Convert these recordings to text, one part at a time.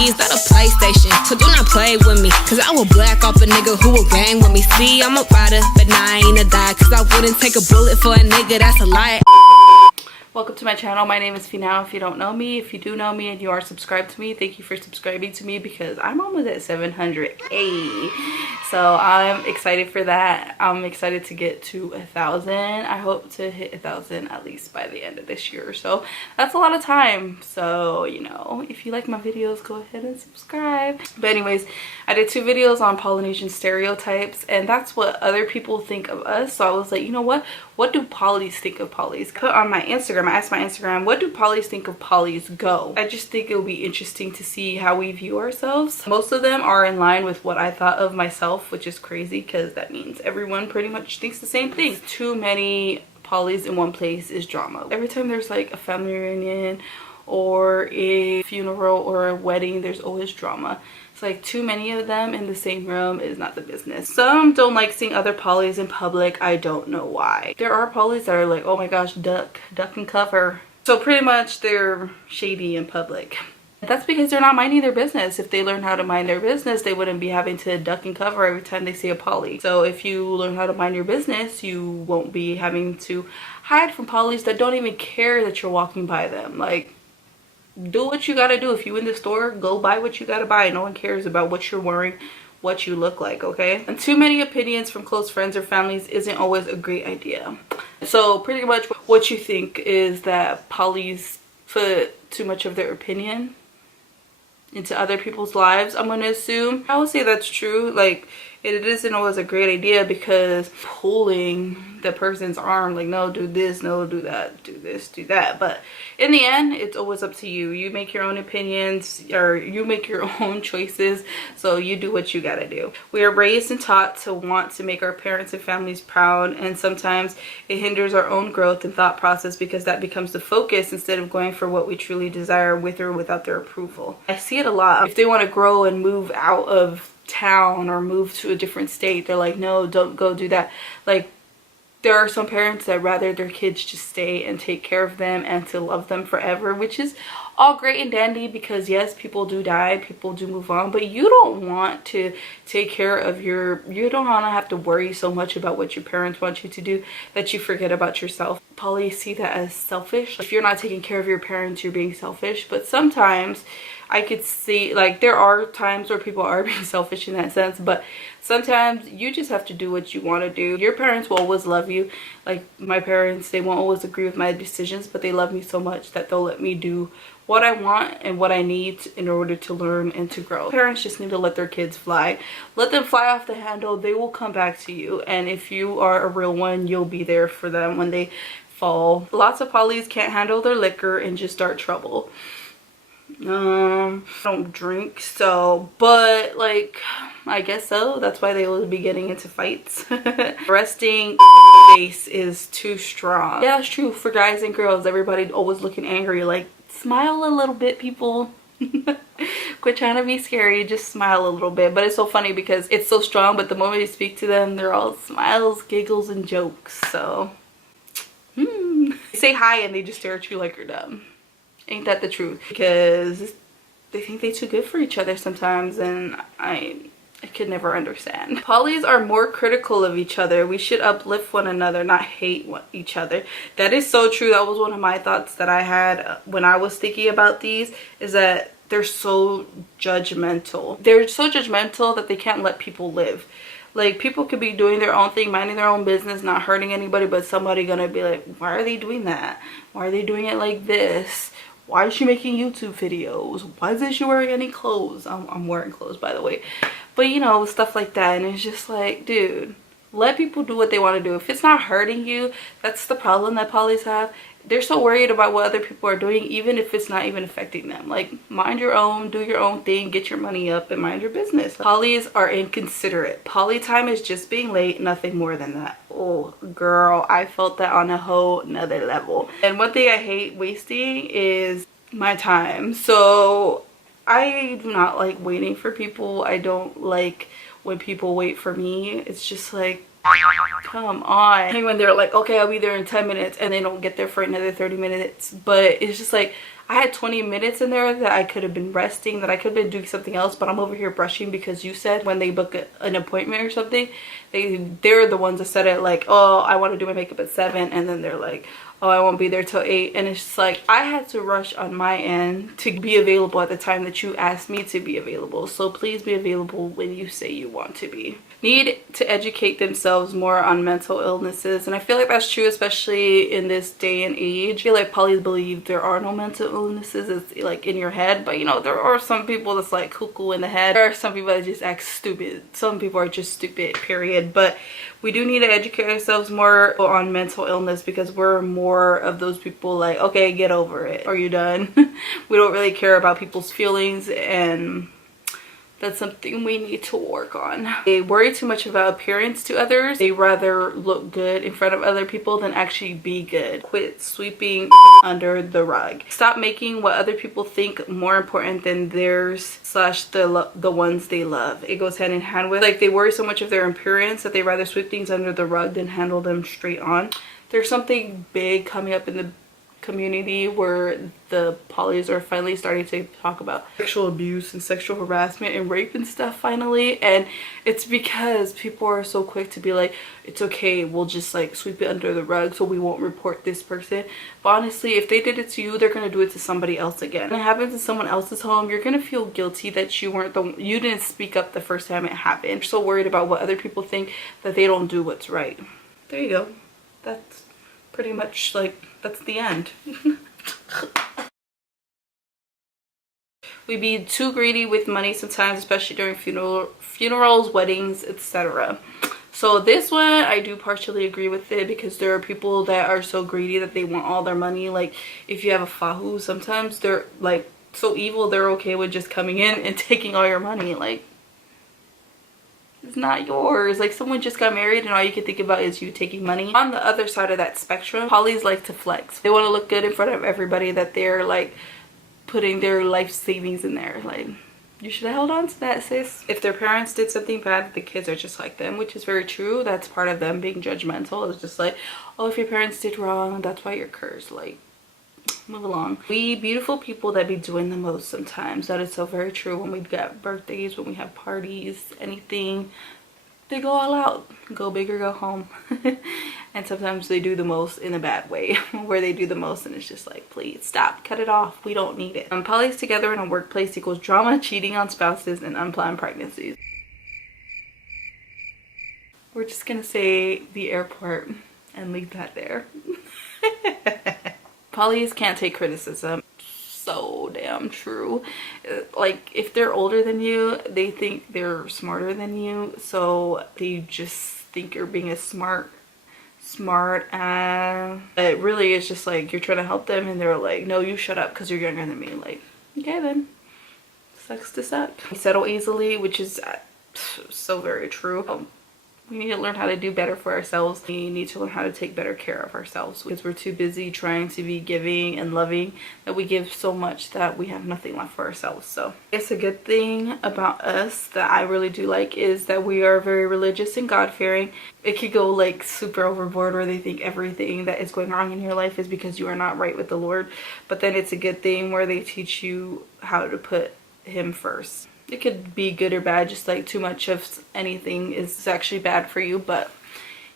G's, not a PlayStation. So do not play with me, cause I will black off a nigga who will gang with me. See, I'm a rider, but nah, I ain't a die, cause I wouldn't take a bullet for a nigga, that's a lie. Welcome to my channel. My name is feeenow. If you don't know me, if you do know me and you are subscribed to me, thank you for subscribing to me because I'm almost at 700K. So I'm excited for that. I'm excited to get to 1,000. I hope to hit 1,000 at least by the end of this year. So that's a lot of time. So, you know, if you like my videos, go ahead and subscribe. But anyways, I did 2 videos on Polynesian stereotypes, and that's what other people think of us. So I was like, you know what do polys think of polys? Put on my Instagram, I asked my Instagram, what do polys think of polys? Go. I just think it'll be interesting to see how we view ourselves. Most of them are in line with what I thought of myself, which is crazy because that means everyone pretty much thinks the same thing. Too many polys in one place is drama. Every time there's like a family reunion or a funeral or a wedding, there's always drama. It's like too many of them in the same room is not the business. Some don't like seeing other polys in public. I don't know why. There are polys that are like, oh my gosh, duck and cover. So pretty much they're shady in public. That's because they're not minding their business. If they learn how to mind their business, they wouldn't be having to duck and cover every time they see a poly. So if you learn how to mind your business, you won't be having to hide from polys that don't even care that you're walking by them. Like, do what you gotta do. If you in the store, go buy what you gotta buy. No one cares about what you're wearing, what you look like, okay? And too many opinions from close friends or families isn't always a great idea. So pretty much what you think is that polys put too much of their opinion into other people's lives, I'm gonna assume. I would say that's true. Like, it isn't always a great idea because pulling the person's arm, like, no, do this, no, do that, do this, do that. But in the end, it's always up to you. You make your own opinions, or you make your own choices, so you do what you gotta do. We are raised and taught to want to make our parents and families proud, and sometimes it hinders our own growth and thought process because that becomes the focus instead of going for what we truly desire with or without their approval. I see it a lot. If they want to grow and move out of town or move to a different state, they're like, no, don't go do that. Like, there are some parents that rather their kids just stay and take care of them and to love them forever, which is all great and dandy because yes, people do die, people do move on, but you don't want to take care of you don't want to have to worry so much about what your parents want you to do that you forget about yourself. Polys see that as selfish. If you're not taking care of your parents, you're being selfish. But sometimes I could see, like, there are times where people are being selfish in that sense, but sometimes you just have to do what you want to do. Your parents will always love you. Like, my parents, they won't always agree with my decisions, but they love me so much that they'll let me do what I want and what I need in order to learn and to grow. Parents just need to let their kids fly. Let them fly off the handle. They will come back to you, and if you are a real one, you'll be there for them when they fall. Lots of polys can't handle their liquor and just start trouble. I don't drink, so, but like, I guess so. That's why they will be getting into fights. Resting face is too strong. Yeah, it's true for guys and girls. Everybody always looking angry. Like, smile a little bit, people. Quit trying to be scary, just smile a little bit. But it's so funny because it's so strong, but the moment you speak to them, they're all smiles, giggles, and jokes. So say hi and they just stare at you like you're dumb. Ain't that the truth? Because they think they're too good for each other sometimes, and I could never understand. Polys are more critical of each other. We should uplift one another, not hate each other. That is so true. That was one of my thoughts that I had when I was thinking about these, is that they're so judgmental. They're so judgmental that they can't let people live. Like, people could be doing their own thing, minding their own business, not hurting anybody, but somebody gonna be like, why are they doing that? Why are they doing it like this? Why is she making YouTube videos? Why isn't she wearing any clothes? I'm wearing clothes, by the way. But, you know, stuff like that. And it's just like, dude, let people do what they want to do. If it's not hurting you, that's the problem that polys have. They're so worried about what other people are doing, even if it's not even affecting them. Like, mind your own, do your own thing, get your money up, and mind your business. Polys are inconsiderate. Poly time is just being late, nothing more than that. Oh, girl, I felt that on a whole nother level. And one thing I hate wasting is my time. So I do not like waiting for people. I don't like when people wait for me. It's just like, Come on. And when they're like, okay, I'll be there in 10 minutes and they don't get there for another 30 minutes. But it's just like, I had 20 minutes in there that I could have been resting, that I could have been doing something else, but I'm over here brushing because you said when they book an appointment or something, they're the ones that said it like, oh, I want to do my makeup at 7, and then they're like, oh, I won't be there till 8. And it's just like, I had to rush on my end to be available at the time that you asked me to be available. So please be available when you say you want to be. Need to educate themselves more on mental illnesses, and I feel like that's true, especially in this day and age. I feel like polys believe there are no mental illnesses. It's like in your head, but you know, there are some people that's like cuckoo in the head. There are some people that just act stupid. Some people are just stupid, period. But we do need to educate ourselves more on mental illness, because we're more of those people like, okay, get over it. Are you done? We don't really care about people's feelings, and that's something we need to work on. They worry too much about appearance to others. They rather look good in front of other people than actually be good. Quit sweeping under the rug. Stop making what other people think more important than theirs / the ones they love. It goes hand in hand with, like, they worry so much of their appearance that they rather sweep things under the rug than handle them straight on. There's something big coming up in the community where the polys are finally starting to talk about sexual abuse and sexual harassment and rape and stuff finally, and it's because people are so quick to be like, it's okay, we'll just like sweep it under the rug so we won't report this person. But honestly, if they did it to you, they're gonna do it to somebody else again. When it happens in someone else's home, you're gonna feel guilty that you didn't speak up the first time it happened. You're so worried about what other people think that they don't do what's right. There you go. That's pretty much like, that's the end. We be too greedy with money sometimes, especially during funerals, weddings, etc. So this one, I do partially agree with it, because there are people that are so greedy that they want all their money. Like, if you have a fahu, sometimes they're like so evil, they're okay with just coming in and taking all your money. Like, it's not yours. Like, someone just got married and all you can think about is you taking money. On the other side of that spectrum, polys like to flex. They want to look good in front of everybody, that they're like putting their life savings in there. Like, you should have held on to that, sis. If their parents did something bad, the kids are just like them, which is very true. That's part of them being judgmental. It's just like, oh, if your parents did wrong, that's why you're cursed. Like, move along. We beautiful people that be doing the most sometimes. That is so very true. When we got birthdays, when we have parties, anything, they go all out. Go big or go home. And sometimes they do the most in a bad way, where they do the most and it's just like, please stop, cut it off, we don't need it. Polys together in a workplace equals drama, cheating on spouses, and unplanned pregnancies. We're just gonna say the airport and leave that there. Polys can't take criticism. So damn true. Like, if they're older than you, they think they're smarter than you, so they just think you're being a smart, it really is just like you're trying to help them and they're like, no, you shut up because you're younger than me. Like, okay then, sucks to suck. We settle easily, which is so very true. We need to learn how to do better for ourselves. We need to learn how to take better care of ourselves, because we're too busy trying to be giving and loving that we give so much that we have nothing left for ourselves. So it's a good thing about us that I really do like, is that we are very religious and God-fearing. It could go like super overboard where they think everything that is going wrong in your life is because you are not right with the Lord. But then it's a good thing where they teach you how to put him first. It could be good or bad, just like too much of anything is actually bad for you, but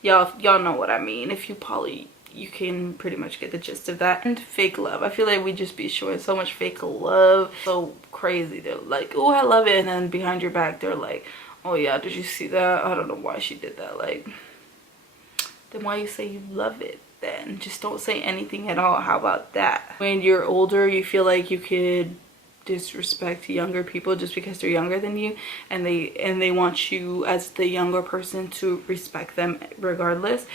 y'all know what I mean. If you poly, you can pretty much get the gist of that. And fake love. I feel like we just be showing so much fake love. So crazy. They're like, oh, I love it. And then behind your back, they're like, oh yeah, did you see that? I don't know why she did that. Like, then why you say you love it then? Just don't say anything at all. How about that? When you're older, you feel like you could disrespect younger people just because they're younger than you, and they want you as the younger person to respect them regardless.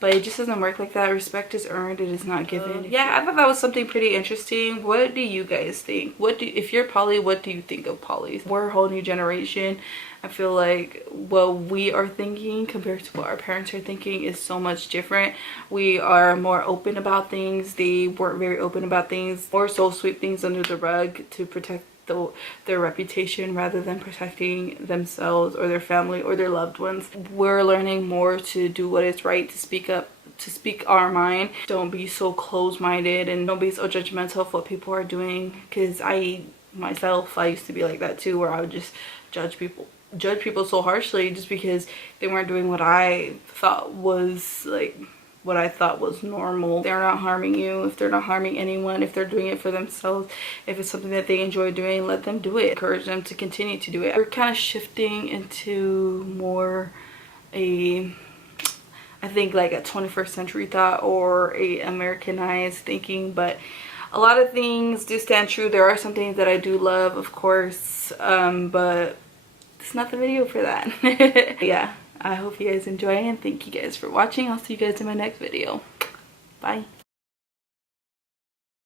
But it just doesn't work like that. Respect is earned, it is not given. Yeah, I thought that was something pretty interesting. What do you guys think? If you're poly, what do you think of polys? We're a whole new generation. I feel like what we are thinking compared to what our parents are thinking is so much different. We are more open about things. They weren't very open about things, or so sweep things under the rug to protect their reputation rather than protecting themselves or their family or their loved ones. We're learning more to do what is right, to speak up, to speak our mind. Don't be so closed-minded and don't be so judgmental of what people are doing, because I used to be like that too, where I would just judge people so harshly just because they weren't doing what I thought was normal. They're not harming you. If they're not harming anyone, if they're doing it for themselves, if it's something that they enjoy doing, let them do it. Encourage them to continue to do it. We're kind of shifting into more I think like a 21st century thought or a Americanized thinking, but a lot of things do stand true. There are some things that I do love, of course, but it's not the video for that. Yeah, I hope you guys enjoy and thank you guys for watching. I'll see you guys in my next video. Bye.